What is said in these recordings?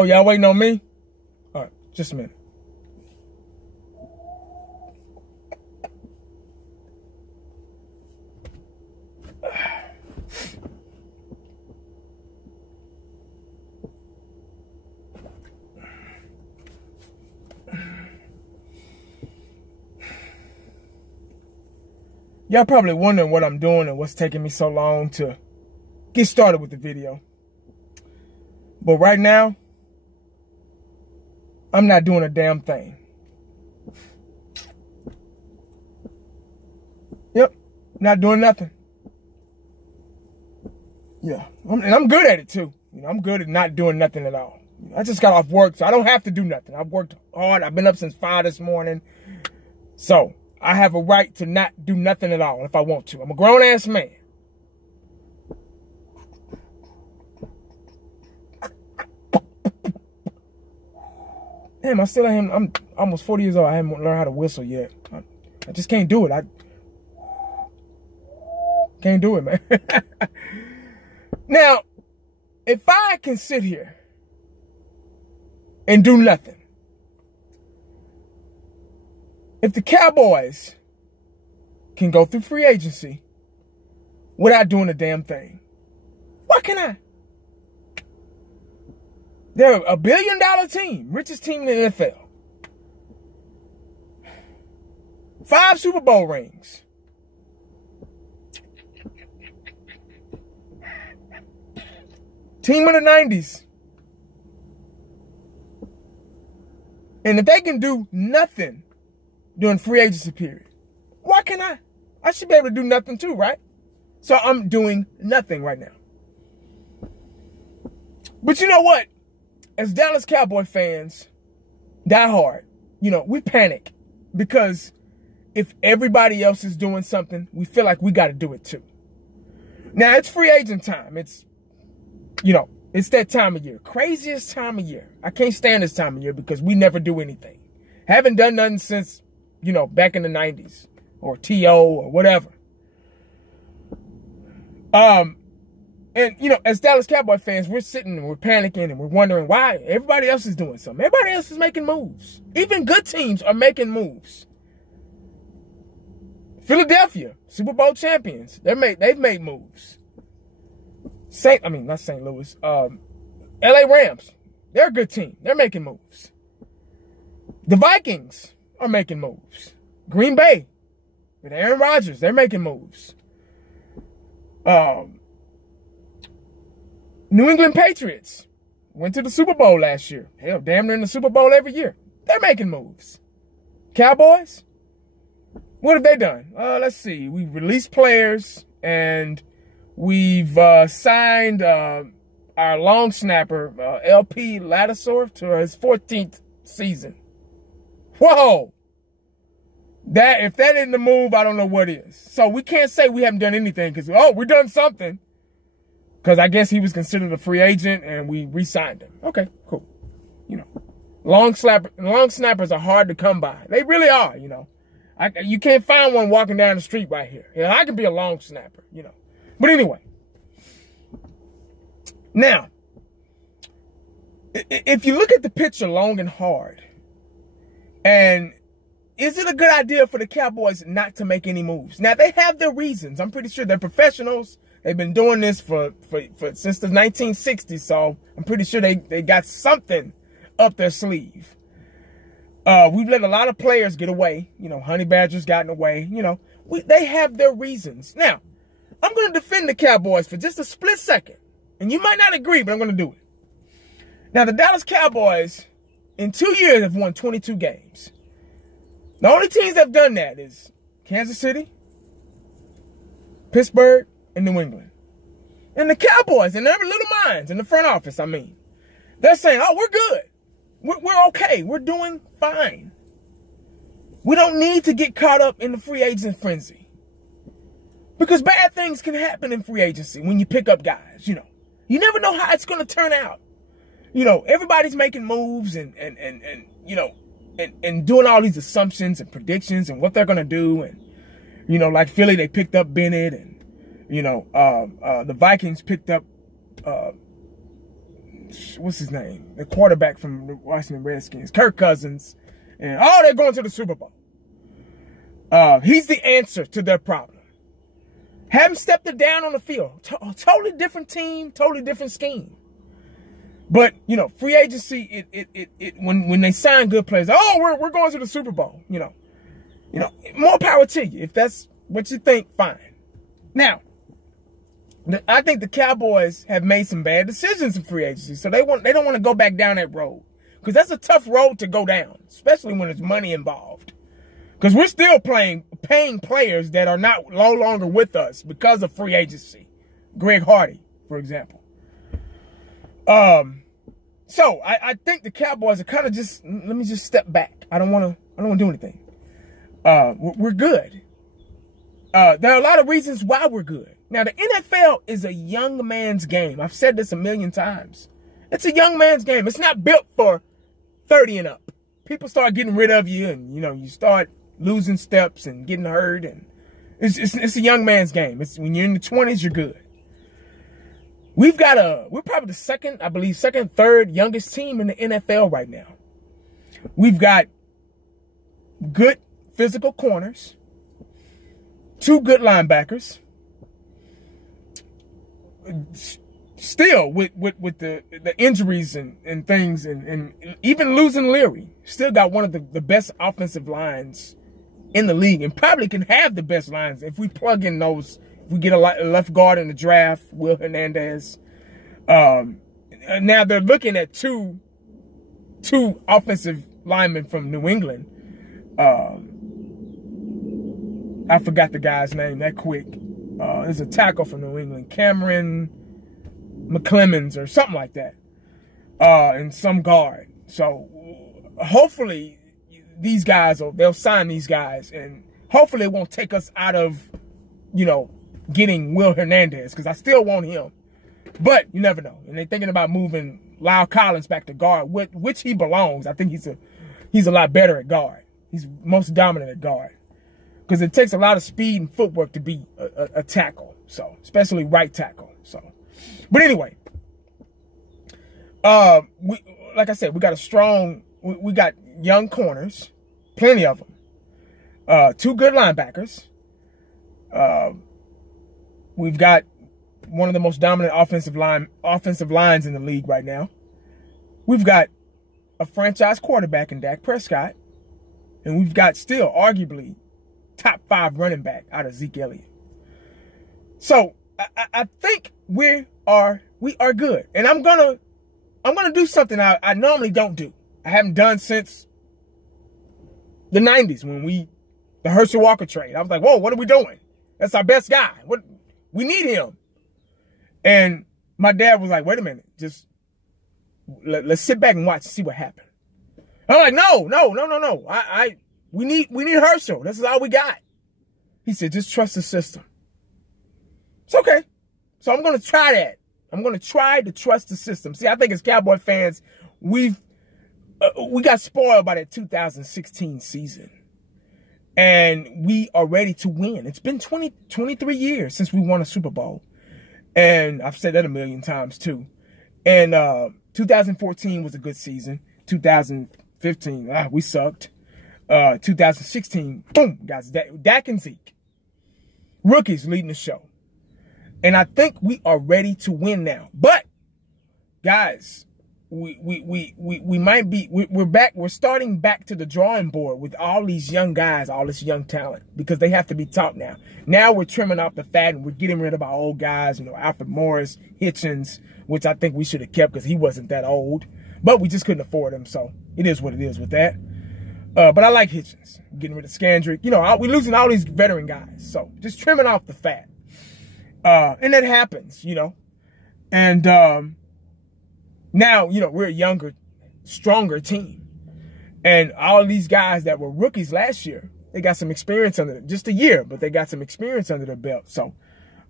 Oh, y'all waiting on me? All right, just a minute. Y'all probably wondering what I'm doing and what's taking me so long to get started with the video. But right now, I'm not doing a damn thing. Yep, not doing nothing. Yeah, and I'm good at it too. You know, I'm good at not doing nothing at all. I just got off work, so I don't have to do nothing. I've worked hard. I've been up since 5 this morning. So I have a right to not do nothing at all if I want to. I'm a grown-ass man. Damn, I'm almost 40 years old. I haven't learned how to whistle yet. I just can't do it. I can't do it, man. Now, if I can sit here and do nothing, if the Cowboys can go through free agency without doing a damn thing, why can't I? They're a $1 billion team, richest team in the NFL. 5 Super Bowl rings. Team of the 90s. And if they can do nothing during free agency period, why can't I? I should be able to do nothing too, right? So I'm doing nothing right now. But you know what? As Dallas Cowboy fans, die hard, you know, we panic because if everybody else is doing something, we feel like we got to do it too. Now, it's free agent time. It's, you know, it's that time of year. Craziest time of year. I can't stand this time of year because we never do anything. Haven't done nothing since, you know, back in the 90s or TO or whatever. And, you know, as Dallas Cowboy fans, we're sitting and we're panicking and we're wondering why everybody else is doing something. Everybody else is making moves. Even good teams are making moves. Philadelphia, Super Bowl champions, they've made moves. Not St. Louis. LA Rams, they're a good team. They're making moves. The Vikings are making moves. Green Bay, with Aaron Rodgers, they're making moves. New England Patriots went to the Super Bowl last year. Hell, damn near in the Super Bowl every year. They're making moves. Cowboys, what have they done? Let's see. We've released players and we've signed our long snapper, LP Ladisor, to his 14th season. Whoa! If that isn't the move, I don't know what is. So we can't say we haven't done anything because, oh, we've done something. Because I guess he was considered a free agent and we re-signed him. Okay, cool. You know, long snappers are hard to come by. They really are, you know. You can't find one walking down the street right here. Yeah, I can be a long snapper, you know. But anyway. Now, if you look at the picture long and hard, and is it a good idea for the Cowboys not to make any moves? Now, they have their reasons. I'm pretty sure they're professionals. They've been doing this since the 1960s, so I'm pretty sure they got something up their sleeve. We've let a lot of players get away. You know, Honey Badger's gotten away. You know, they have their reasons. Now, I'm going to defend the Cowboys for just a split second. And you might not agree, but I'm going to do it. Now, the Dallas Cowboys, in 2 years, have won 22 games. The only teams that have done that is Kansas City, Pittsburgh, and New England. And the Cowboys and their little minds in the front office, I mean, they're saying, oh, we're good. We're okay. We're doing fine. We don't need to get caught up in the free agent frenzy. Because bad things can happen in free agency when you pick up guys, you know. You never know how it's going to turn out. You know, everybody's making moves and you know, and doing all these assumptions and predictions and what they're going to do. And, you know, like Philly, they picked up Bennett, and, you know, the Vikings picked up what's his name? The quarterback from the Washington Redskins, Kirk Cousins, and they're going to the Super Bowl. He's the answer to their problem. Haven't stepped it down on the field. Totally different team, totally different scheme. But, you know, free agency, when they sign good players, we're going to the Super Bowl, you know, more power to you. If that's what you think, fine. Now, I think the Cowboys have made some bad decisions in free agency, so they don't want to go back down that road, because that's a tough road to go down, especially when there's money involved. Because we're still paying players that are no longer with us because of free agency. Greg Hardy, for example. So I think the Cowboys are kind of just, let me just step back. I don't want to do anything. We're good. There are a lot of reasons why we're good. Now, the NFL is a young man's game. I've said this a million times. It's a young man's game. It's not built for 30 and up. People start getting rid of you, and, you know, you start losing steps and getting hurt, and it's a young man's game. It's when you're in the 20s, you're good. We're probably the second, third youngest team in the NFL right now. We've got good physical corners, 2 good linebackers. Still, with the injuries and things, and even losing Leary, still got one of the best offensive lines in the league, and probably can have the best lines if we plug in those. If we get a left guard in the draft, Will Hernandez. Now they're looking at two offensive linemen from New England. I forgot the guy's name that quick. There's a tackle from New England, Cameron McClemens or something like that, and some guard. So hopefully these guys, they'll sign these guys, and hopefully it won't take us out of, you know, getting Will Hernandez, because I still want him. But you never know. And they're thinking about moving Lyle Collins back to guard, which he belongs. I think he's a lot better at guard. He's most dominant at guard, because it takes a lot of speed and footwork to be a tackle. So, especially right tackle. So, but anyway, like I said, we got a strong. We got young corners, plenty of them. 2 good linebackers. We've got one of the most dominant offensive lines in the league right now. We've got a franchise quarterback in Dak Prescott, and we've got still arguably top 5 running back out of Zeke Elliott. So I think we are good, and I'm gonna do something I normally don't do. I haven't done since the 90s when the Herschel Walker trade. I was like, whoa, what are we doing? That's our best guy. We need him. And my dad was like, wait a minute, just let's sit back and watch and see what happened. I'm like, no. We need Herschel. This is all we got. He said, just trust the system. It's okay. So I'm going to try that. I'm going to try to trust the system. See, I think as Cowboy fans, we got spoiled by that 2016 season. And we are ready to win. It's been 23 years since we won a Super Bowl. And I've said that a million times too. And 2014 was a good season. 2015, we sucked. 2016, boom, guys, Dak and Zeke. Rookies leading the show. And I think we are ready to win now. But, guys, we might be, we're starting back to the drawing board with all these young guys, all this young talent, because they have to be taught now. Now we're trimming off the fat and we're getting rid of our old guys, you know, Alfred Morris, Hitchens, which I think we should have kept because he wasn't that old, but we just couldn't afford him. So it is what it is with that. But I like Hitchens, getting rid of Scandrick. You know, we're losing all these veteran guys. So just trimming off the fat. And that happens, you know, and, now, you know, we're a younger, stronger team. And all these guys that were rookies last year, they got some experience under them. Just a year, but they got some experience under their belt. So,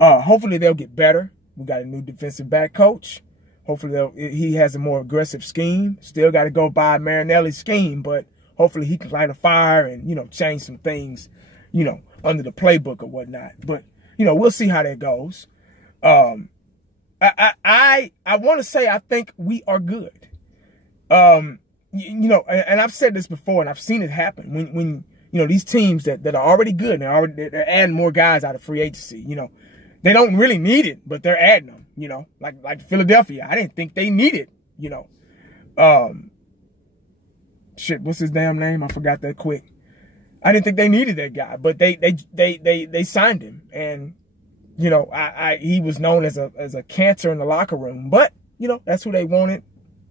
hopefully they'll get better. We got a new defensive back coach. Hopefully he has a more aggressive scheme. Still got to go by Marinelli's scheme, but hopefully he can light a fire and, you know, change some things, you know, under the playbook or whatnot. But, you know, we'll see how that goes. I want to say I think we are good. You know, and I've said this before, and I've seen it happen when you know, these teams that are already good, and they're adding more guys out of free agency. You know, they don't really need it, but they're adding them. You know, like Philadelphia, I didn't think they needed. You know, shit, what's his damn name? I forgot that quick. I didn't think they needed that guy, but they signed him, and you know, he was known as a cancer in the locker room, but you know, that's who they wanted.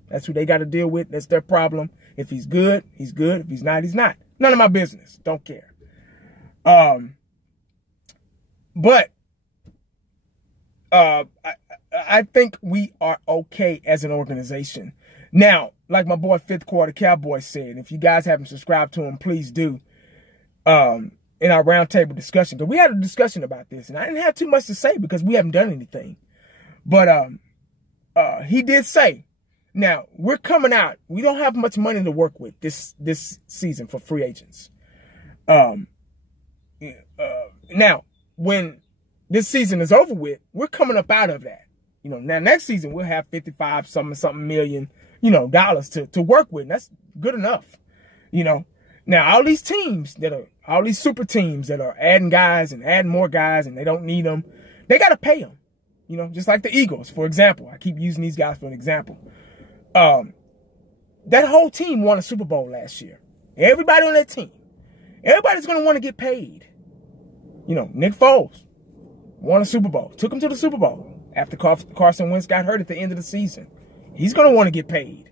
That's who they got to deal with. That's their problem. If he's good, he's good. If he's not, he's not. None of my business. Don't care. But I think we are okay as an organization. Now, like my boy Fifth Quarter Cowboys said, if you guys haven't subscribed to him, please do. In our roundtable discussion, because we had a discussion about this, and I didn't have too much to say because we haven't done anything. But he did say, now we're coming out. We don't have much money to work with this season for free agents. Now, when this season is over with, we're coming up out of that. You know, now next season we'll have 55 something million, you know, dollars to work with. And that's good enough. You know, now all these teams all these super teams that are adding guys and adding more guys and they don't need them, they got to pay them. You know, just like the Eagles, for example. I keep using these guys for an example. That whole team won a Super Bowl last year. Everybody on that team. Everybody's going to want to get paid. You know, Nick Foles won a Super Bowl. Took him to the Super Bowl after Carson Wentz got hurt at the end of the season. He's going to want to get paid.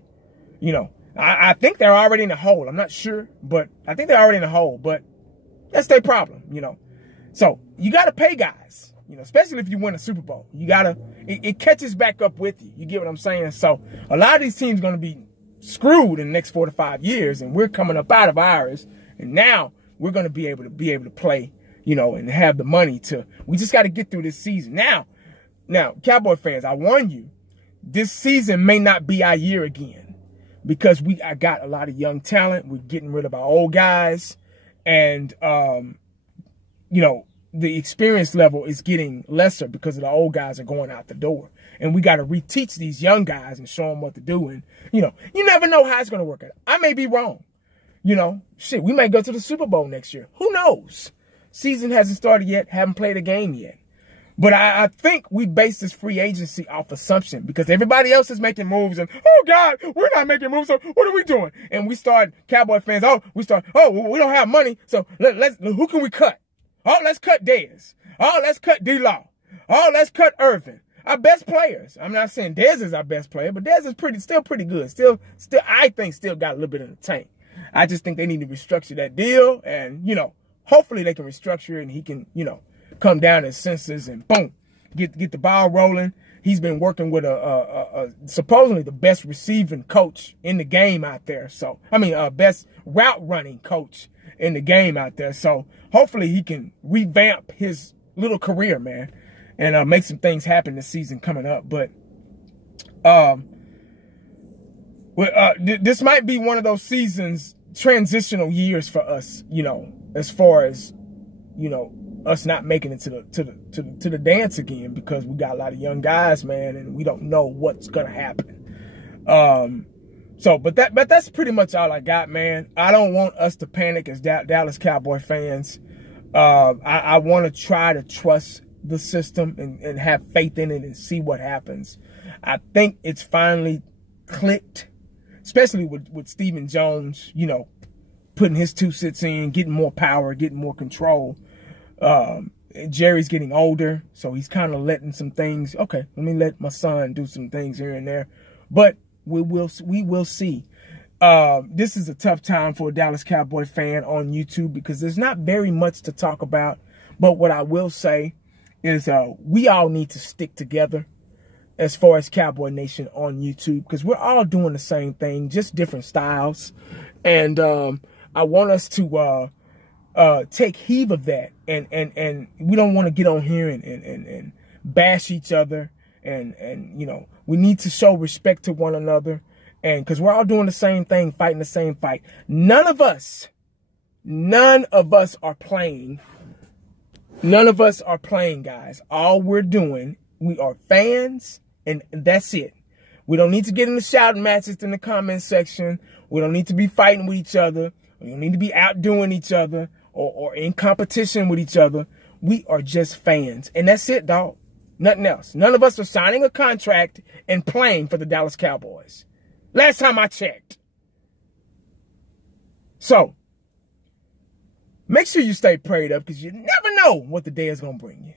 You know, I think they're already in the hole. I'm not sure, but I think they're already in the hole. But that's their problem, you know. So you got to pay guys, you know, especially if you win a Super Bowl. You got to, it catches back up with you. You get what I'm saying? So a lot of these teams are going to be screwed in the next 4 to 5 years, and we're coming up out of ours. And now we're going to be able to play, you know, and have the money to, we just got to get through this season. Now, Cowboy fans, I warn you, this season may not be our year again because I got a lot of young talent. We're getting rid of our old guys. And, you know, the experience level is getting lesser because of the old guys are going out the door. And we got to reteach these young guys and show them what to do. And, you know, you never know how it's going to work out. I may be wrong. You know, shit, we may go to the Super Bowl next year. Who knows? Season hasn't started yet. Haven't played a game yet. But I think we base this free agency off assumption because everybody else is making moves and, oh, God, we're not making moves, so what are we doing? And we start, Cowboy fans, we don't have money, so who can we cut? Oh, let's cut Dez. Oh, let's cut D-Law. Oh, let's cut Irvin. Our best players. I'm not saying Dez is our best player, but Dez is still pretty good. Still, I think still got a little bit in the tank. I just think they need to restructure that deal and, you know, hopefully they can restructure it and he can, you know, come down his senses and boom, get the ball rolling. He's been working with supposedly the best receiving coach in the game out there. So, I mean, best route running coach in the game out there. So hopefully he can revamp his little career, man, and make some things happen this season coming up. But this might be one of those seasons, transitional years for us, you know, as far as, you know, us not making it to the dance again because we got a lot of young guys, man, and we don't know what's gonna happen. But that's pretty much all I got, man. I don't want us to panic as Dallas Cowboy fans. I want to try to trust the system and have faith in it and see what happens. I think it's finally clicked, especially with Stephen Jones, you know, putting his 2 cents in, getting more power, getting more control. Jerry's getting older, so he's kind of letting some things, okay, let me let my son do some things here and there. But we will see. This is a tough time for a Dallas Cowboy fan on YouTube because there's not very much to talk about. But what I will say is we all need to stick together as far as Cowboy Nation on YouTube because we're all doing the same thing, just different styles. And I want us to take heed of that, and we don't want to get on here and bash each other, and you know, we need to show respect to one another, and because we're all doing the same thing, fighting the same fight. None of us are playing. None of us are playing, guys. All we're doing, we are fans And that's it. We don't need to get into shouting matches in the comment section. We don't need to be fighting with each other. We don't need to be outdoing each other or in competition with each other. We are just fans. And that's it, dog. Nothing else. None of us are signing a contract and playing for the Dallas Cowboys. Last time I checked. So, make sure you stay prayed up because you never know what the day is going to bring you.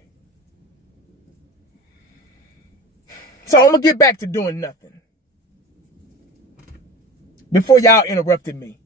So, I'm going to get back to doing nothing. Before y'all interrupted me.